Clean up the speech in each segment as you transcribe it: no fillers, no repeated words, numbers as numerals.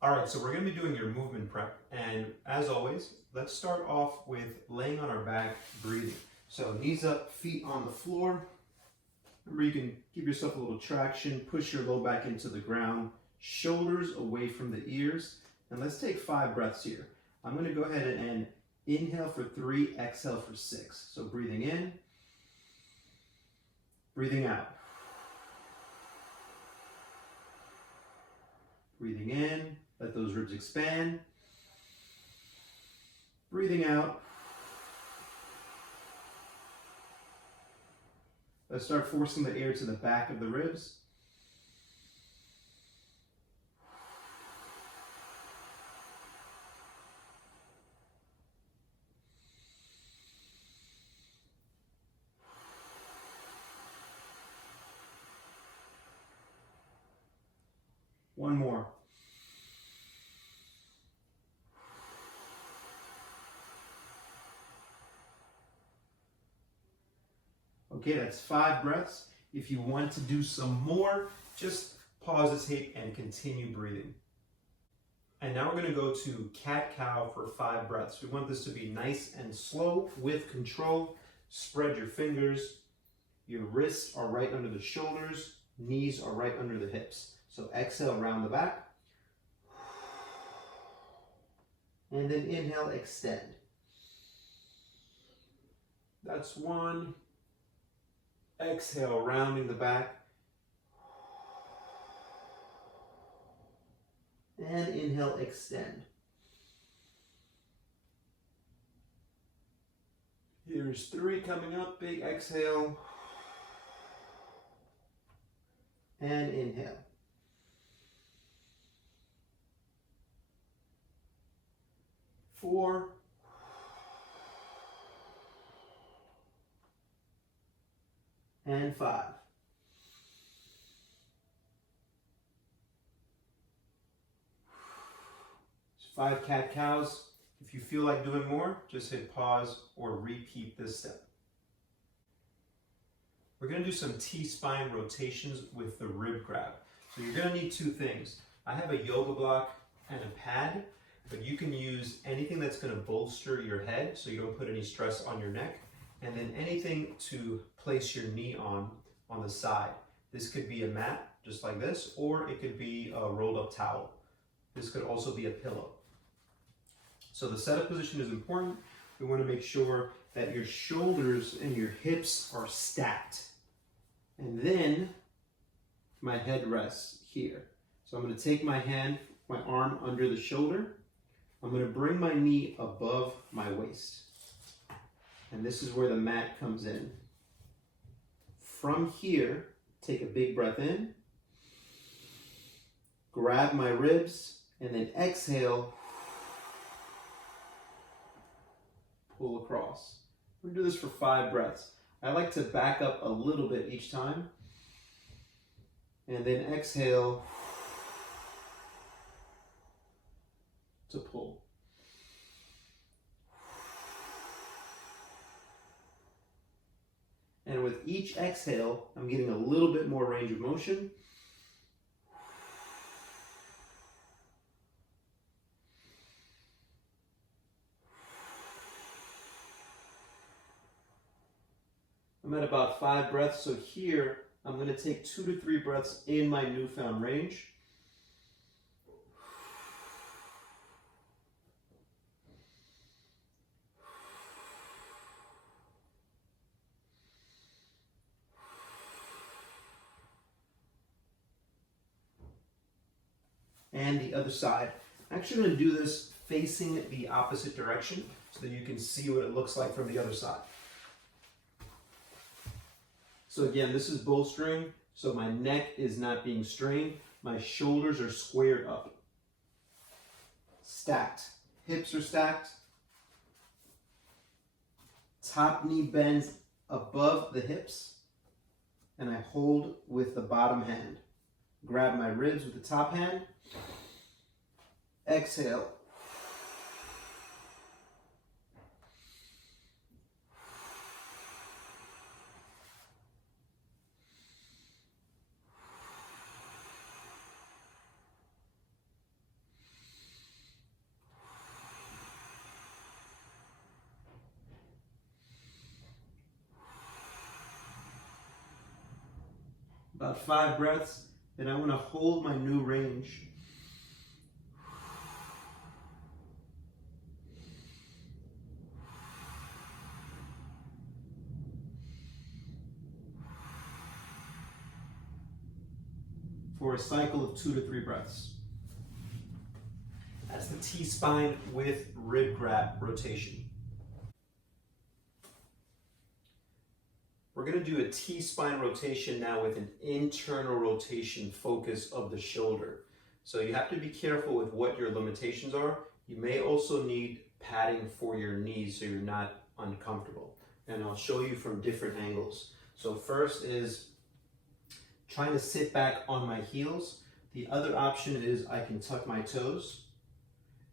All right, so we're going to be doing your movement prep, and as always, let's start off with laying on our back, breathing. So knees up, feet on the floor. Remember, you can give yourself a little traction, push your low back into the ground, shoulders away from the ears, and let's take 5 breaths here. I'm going to go ahead and inhale for 3, exhale for 6. So breathing in, breathing out. Breathing in, let those ribs expand. Breathing out. Let's start forcing the air to the back of the ribs. One more. Okay, that's 5 breaths. If you want to do some more, just pause the tape and continue breathing. And now we're going to go to cat-cow for 5 breaths. We want this to be nice and slow with control. Spread your fingers. Your wrists are right under the shoulders. Knees are right under the hips. So exhale, round the back. And then inhale, extend. That's 1. Exhale, rounding the back. And inhale, extend. Here's 3 coming up, big exhale. And inhale. 4. And 5. It's 5 cat-cows. If you feel like doing more, just hit pause or repeat this step. We're going to do some T-spine rotations with the rib grab. So you're going to need 2 things. I have a yoga block and a pad, but you can use anything that's going to bolster your head so you don't put any stress on your neck, and then anything to place your knee on the side. This could be a mat, just like this, or it could be a rolled up towel. This could also be a pillow. So the setup position is important. We want to make sure that your shoulders and your hips are stacked. And then my head rests here. So I'm going to take my hand, my arm under the shoulder. I'm going to bring my knee above my waist. And this is where the mat comes in. From here, take a big breath in. Grab my ribs, and then exhale. Pull across. We're going to do this for 5 breaths. I like to back up a little bit each time. And then exhale to pull. And with each exhale, I'm getting a little bit more range of motion. I'm at about 5 breaths, so here I'm going to take 2 to 3 breaths in my newfound range. And the other side. I'm actually going to do this facing the opposite direction so that you can see what it looks like from the other side. So again, this is bolstering, so my neck is not being strained. My shoulders are squared up. Stacked. Hips are stacked. Top knee bends above the hips, and I hold with the bottom hand. Grab my ribs with the top hand. Exhale. about 5 breaths, then I want to hold my new range. For a cycle of 2 to 3 breaths. That's the T-spine with rib grab rotation. We're going to do a T-spine rotation now with an internal rotation focus of the shoulder. So you have to be careful with what your limitations are. You may also need padding for your knees so you're not uncomfortable. And I'll show you from different angles. So first is trying to sit back on my heels. The other option is I can tuck my toes.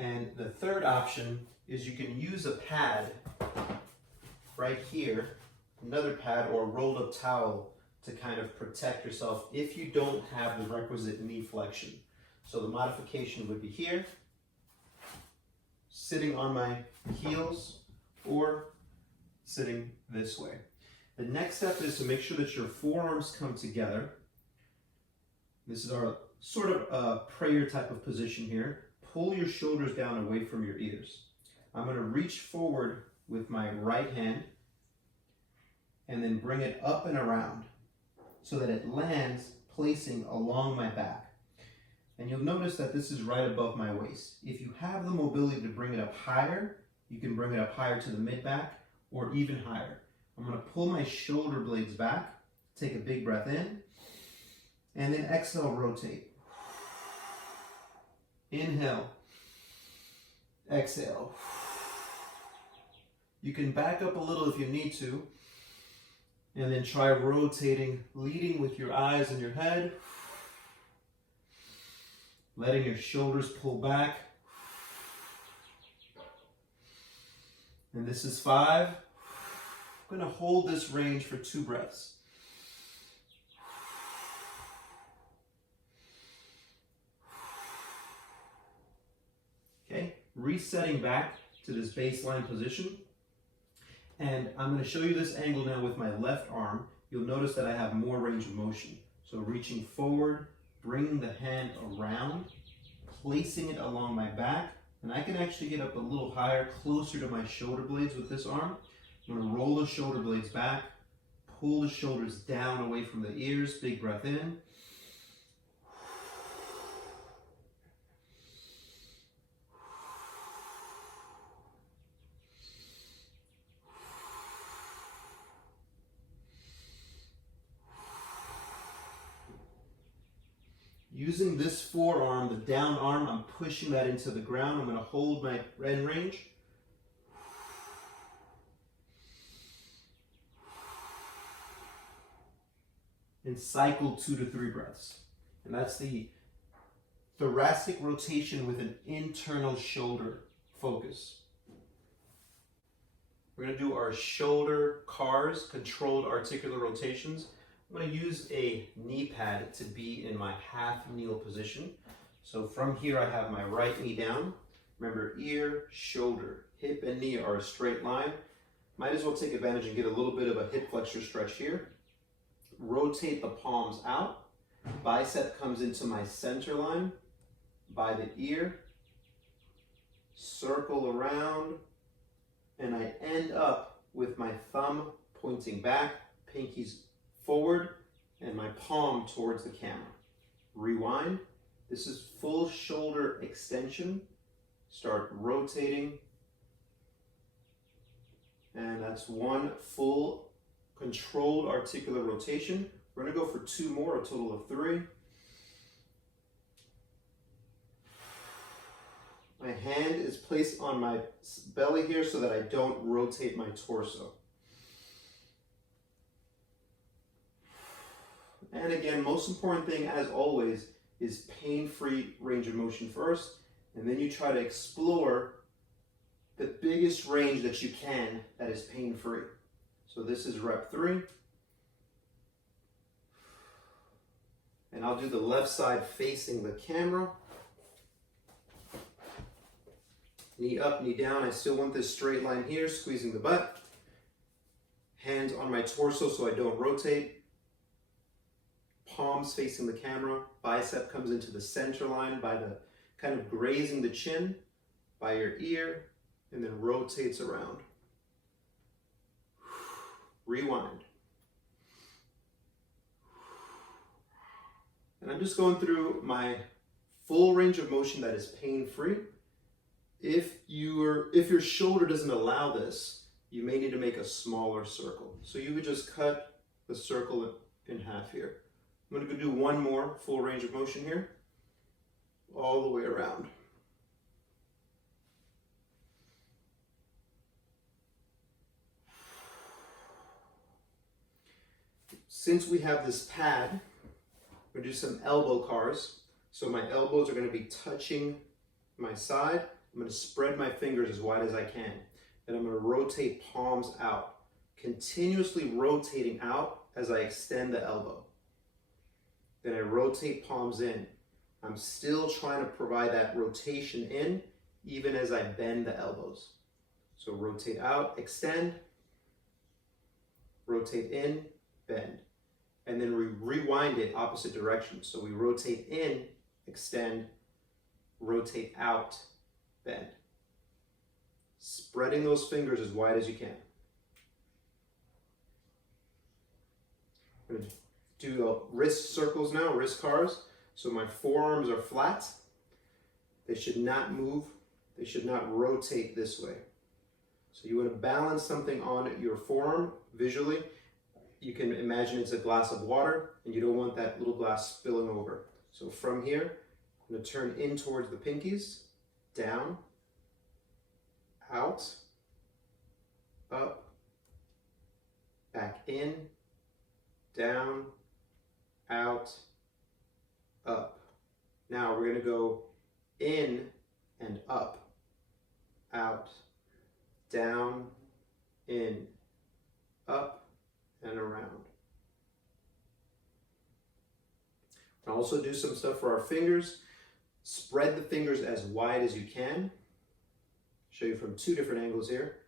And the third option is you can use a pad right here, another pad or a rolled up towel to kind of protect yourself if you don't have the requisite knee flexion. So the modification would be here, sitting on my heels or sitting this way. The next step is to make sure that your forearms come together. This is our sort of prayer type of position here. Pull your shoulders down away from your ears. I'm going to reach forward with my right hand and then bring it up and around so that it lands placing along my back. And you'll notice that this is right above my waist. If you have the mobility to bring it up higher, you can bring it up higher to the mid-back or even higher. I'm going to pull my shoulder blades back, take a big breath in, and then exhale, rotate. Inhale, exhale. You can back up a little if you need to, and then try rotating, leading with your eyes and your head, letting your shoulders pull back. And this is 5. I'm going to hold this range for 2 breaths. Okay, resetting back to this baseline position. And I'm going to show you this angle now with my left arm. You'll notice that I have more range of motion. So reaching forward, bringing the hand around, placing it along my back. And I can actually get up a little higher, closer to my shoulder blades with this arm. I'm going to roll the shoulder blades back, pull the shoulders down away from the ears. Big breath in. Using this forearm, the down arm, I'm pushing that into the ground. I'm going to hold my end range. And cycle 2 to 3 breaths. And that's the thoracic rotation with an internal shoulder focus. We're going to do our shoulder CARS, controlled articular rotations. I'm going to use a knee pad to be in my half kneel position. So from here I have my right knee down. Remember, ear, shoulder, hip and knee are a straight line. Might as well take advantage and get a little bit of a hip flexor stretch here. Rotate the palms out. Bicep comes into my center line by the ear. Circle around. And I end up with my thumb pointing back, pinkies forward, and my palm towards the camera. Rewind. This is full shoulder extension. Start rotating. And that's 1 full controlled articular rotation. We're going to go for 2 more, a total of 3. My hand is placed on my belly here so that I don't rotate my torso. And again, most important thing, as always, is pain-free range of motion first, and then you try to explore the biggest range that you can that is pain-free. So this is rep 3. And I'll do the left side facing the camera. Knee up, knee down. I still want this straight line here, squeezing the butt. Hands on my torso so I don't rotate. palms facing the camera. Bicep comes into the center line by the kind of grazing the chin by your ear, and then rotates around. Rewind. And I'm just going through my full range of motion that is pain-free. If your shoulder doesn't allow this, you may need to make a smaller circle. So you would just cut the circle in half here. I'm going to do one more full range of motion here, all the way around. Since we have this pad, we're going to do some elbow CARS. So my elbows are going to be touching my side. I'm going to spread my fingers as wide as I can. Then I'm going to rotate palms out, continuously rotating out as I extend the elbow. Then I rotate palms in. I'm still trying to provide that rotation in, even as I bend the elbows. So rotate out, extend, rotate in, bend. And then we rewind it opposite direction. So we rotate in, extend, rotate out, bend. Spreading those fingers as wide as you can. I'm going to do wrist circles now, wrist CARS. So my forearms are flat. They should not move. They should not rotate this way. So you want to balance something on your forearm visually. You can imagine it's a glass of water, and you don't want that little glass spilling over. So from here, I'm going to turn in towards the pinkies, down, out, up, back in, down, out, up. Now we're going to go in and up, out, down, in, up, and around. I'll also do some stuff for our fingers. Spread the fingers as wide as you can. Show you from two different angles here.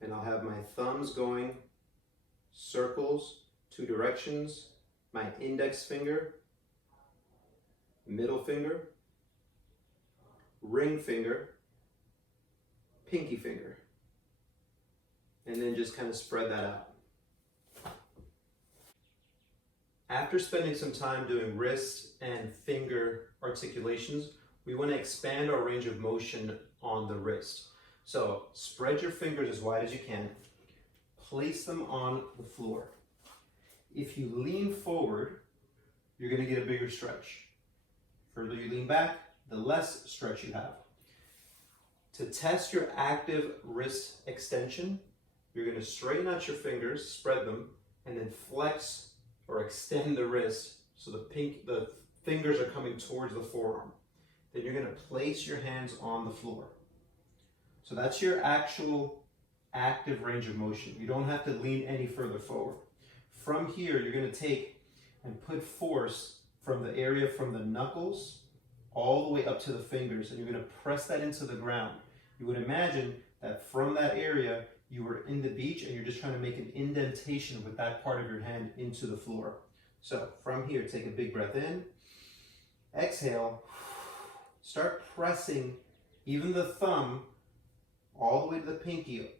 And I'll have my thumbs going circles, two directions. My index finger, middle finger, ring finger, pinky finger. And then just kind of spread that out. After spending some time doing wrist and finger articulations, we want to expand our range of motion on the wrist. So spread your fingers as wide as you can. Place them on the floor. If you lean forward, you're going to get a bigger stretch. The further you lean back, the less stretch you have. To test your active wrist extension, you're going to straighten out your fingers, spread them, and then flex or extend the wrist so the fingers are coming towards the forearm. Then you're going to place your hands on the floor. So that's your actual active range of motion. You don't have to lean any further forward. From here, you're going to take and put force from the area from the knuckles all the way up to the fingers, and you're going to press that into the ground. You would imagine that from that area, you were in the beach and you're just trying to make an indentation with that part of your hand into the floor. So from here, take a big breath in, exhale, start pressing even the thumb all the way to the pinky,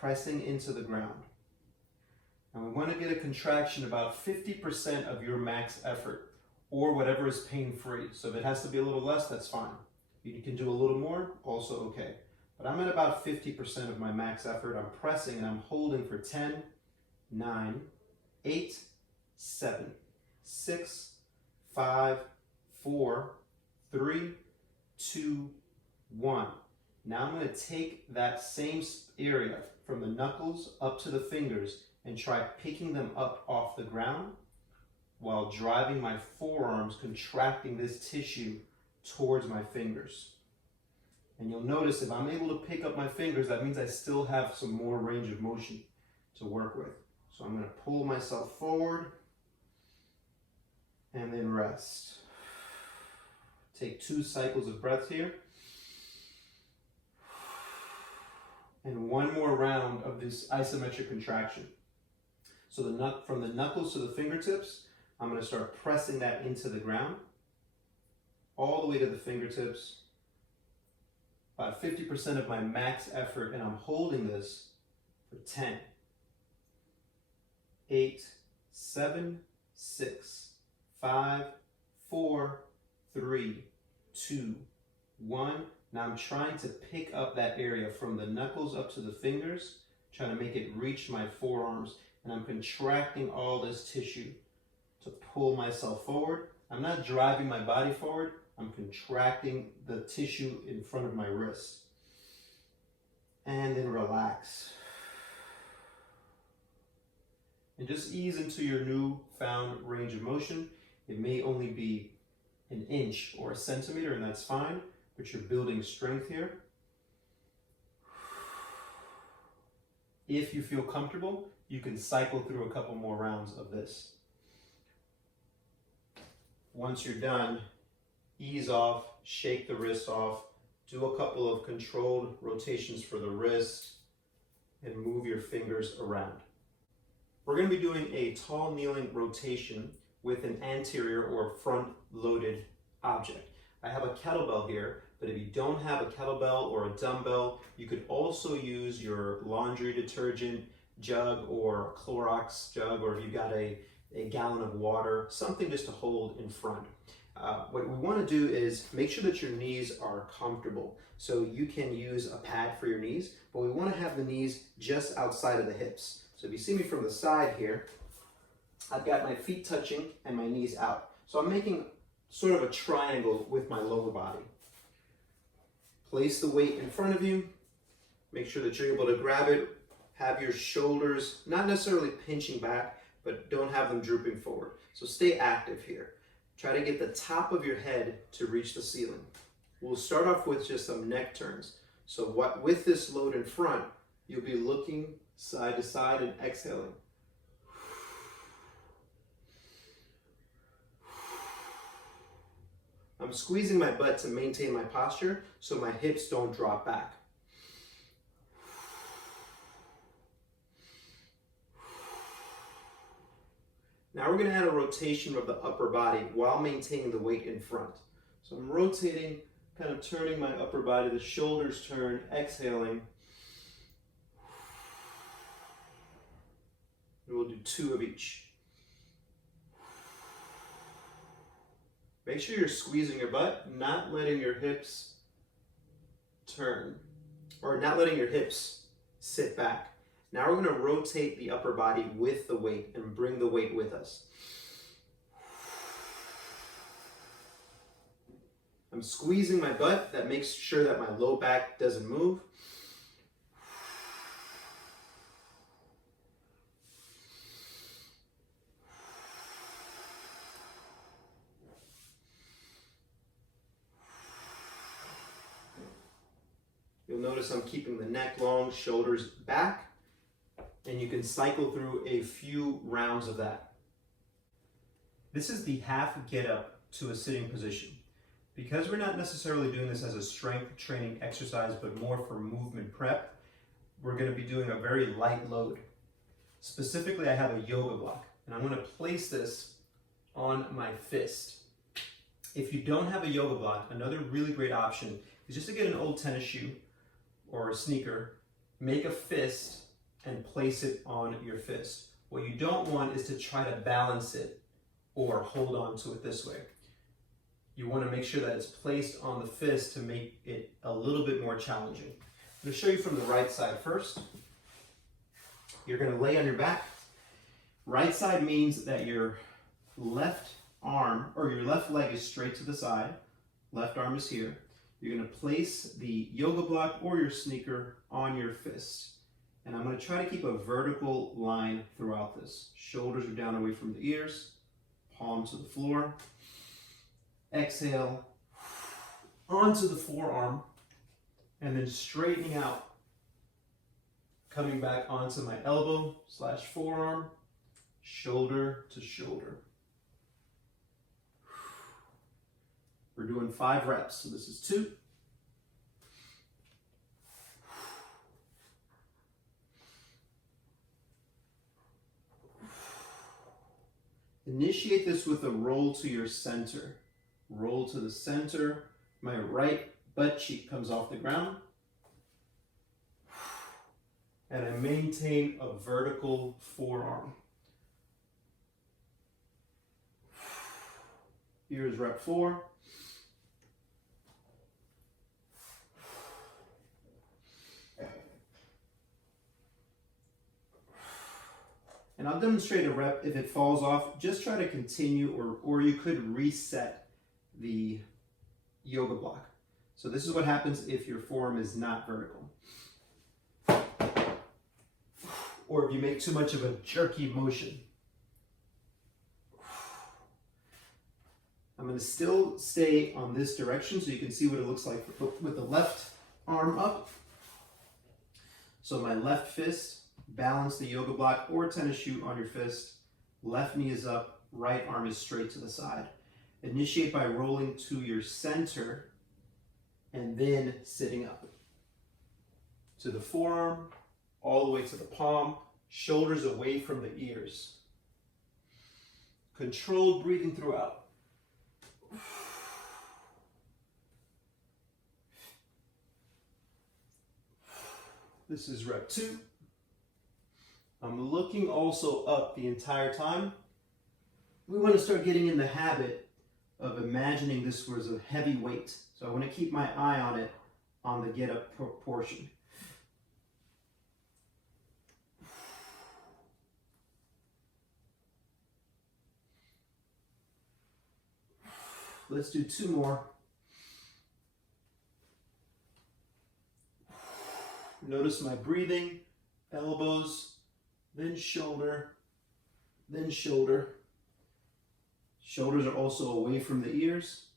pressing into the ground. And we want to get a contraction about 50% of your max effort or whatever is pain-free. So if it has to be a little less, that's fine. You can do a little more, also okay. But I'm at about 50% of my max effort. I'm pressing and I'm holding for 10, 9, 8, 7, 6, 5, 4, 3, 2, 1. Now I'm going to take that same area from the knuckles up to the fingers and try picking them up off the ground while driving my forearms, contracting this tissue towards my fingers. And you'll notice if I'm able to pick up my fingers, that means I still have some more range of motion to work with. So I'm going to pull myself forward and then rest. Take 2 cycles of breath here. And one more round of this isometric contraction. So from the knuckles to the fingertips, I'm going to start pressing that into the ground, all the way to the fingertips, about 50% of my max effort, and I'm holding this for 10, 8, 7, 6, 5, 4, 3, 2, 1. Now I'm trying to pick up that area from the knuckles up to the fingers, trying to make it reach my forearms, and I'm contracting all this tissue to pull myself forward. I'm not driving my body forward, I'm contracting the tissue in front of my wrist. And then relax. And just ease into your newfound range of motion. It may only be an inch or a centimeter, and that's fine, but you're building strength here. If you feel comfortable, you can cycle through a couple more rounds of this. Once you're done, ease off, shake the wrist off, do a couple of controlled rotations for the wrist, and move your fingers around. We're going to be doing a tall kneeling rotation with an anterior or front-loaded object. I have a kettlebell here, but if you don't have a kettlebell or a dumbbell, you could also use your laundry detergent jug or Clorox jug, or if you've got a gallon of water, something just to hold in front. What we want to do is make sure that your knees are comfortable. So you can use a pad for your knees, but we want to have the knees just outside of the hips. So if you see me from the side here, I've got my feet touching and my knees out. So I'm making sort of a triangle with my lower body. Place the weight in front of you. Make sure that you're able to grab it. Have your shoulders not necessarily pinching back, but don't have them drooping forward. So stay active here. Try to get the top of your head to reach the ceiling. We'll start off with just some neck turns. So with this load in front, you'll be looking side to side and exhaling. I'm squeezing my butt to maintain my posture so my hips don't drop back. Now we're going to add a rotation of the upper body while maintaining the weight in front. So I'm rotating, kind of turning my upper body, the shoulders turn, exhaling. And we'll do 2 of each. Make sure you're squeezing your butt, not letting your hips turn, or not letting your hips sit back. Now we're going to rotate the upper body with the weight and bring the weight with us. I'm squeezing my butt. That makes sure that my low back doesn't move. You'll notice I'm keeping the neck long, shoulders back. And you can cycle through a few rounds of that. This is the half get up to a sitting position. Because we're not necessarily doing this as a strength training exercise, but more for movement prep, we're going to be doing a very light load. Specifically, I have a yoga block, and I'm going to place this on my fist. If you don't have a yoga block, another really great option is just to get an old tennis shoe or a sneaker, make a fist, and place it on your fist. What you don't want is to try to balance it or hold on to it this way. You want to make sure that it's placed on the fist to make it a little bit more challenging. I'm going to show you from the right side first. You're going to lay on your back. Right side means that your left arm or your left leg is straight to the side. Left arm is here. You're going to place the yoga block or your sneaker on your fist. And I'm going to try to keep a vertical line throughout this. Shoulders are down away from the ears, palm to the floor. Exhale, onto the forearm, and then straightening out. Coming back onto my elbow / forearm, shoulder to shoulder. We're doing 5 reps, so this is 2. Initiate this with a roll to your center. Roll to the center. My right butt cheek comes off the ground. And I maintain a vertical forearm. Here's rep 4. And I'll demonstrate a rep. If it falls off, just try to continue, or you could reset the yoga block. So this is what happens if your forearm is not vertical. Or if you make too much of a jerky motion. I'm going to still stay on this direction so you can see what it looks like with the left arm up. So my left fist, balance the yoga block or tennis shoe on your fist. Left knee is up, right arm is straight to the side. Initiate by rolling to your center and then sitting up. To the forearm, all the way to the palm, shoulders away from the ears. Controlled breathing throughout. This is rep 2. I'm looking also up the entire time. We want to start getting in the habit of imagining this was a heavy weight. So I want to keep my eye on it on the get up portion. Let's do 2 more. Notice my breathing, elbows, then shoulder, then shoulder. Shoulders are also away from the ears.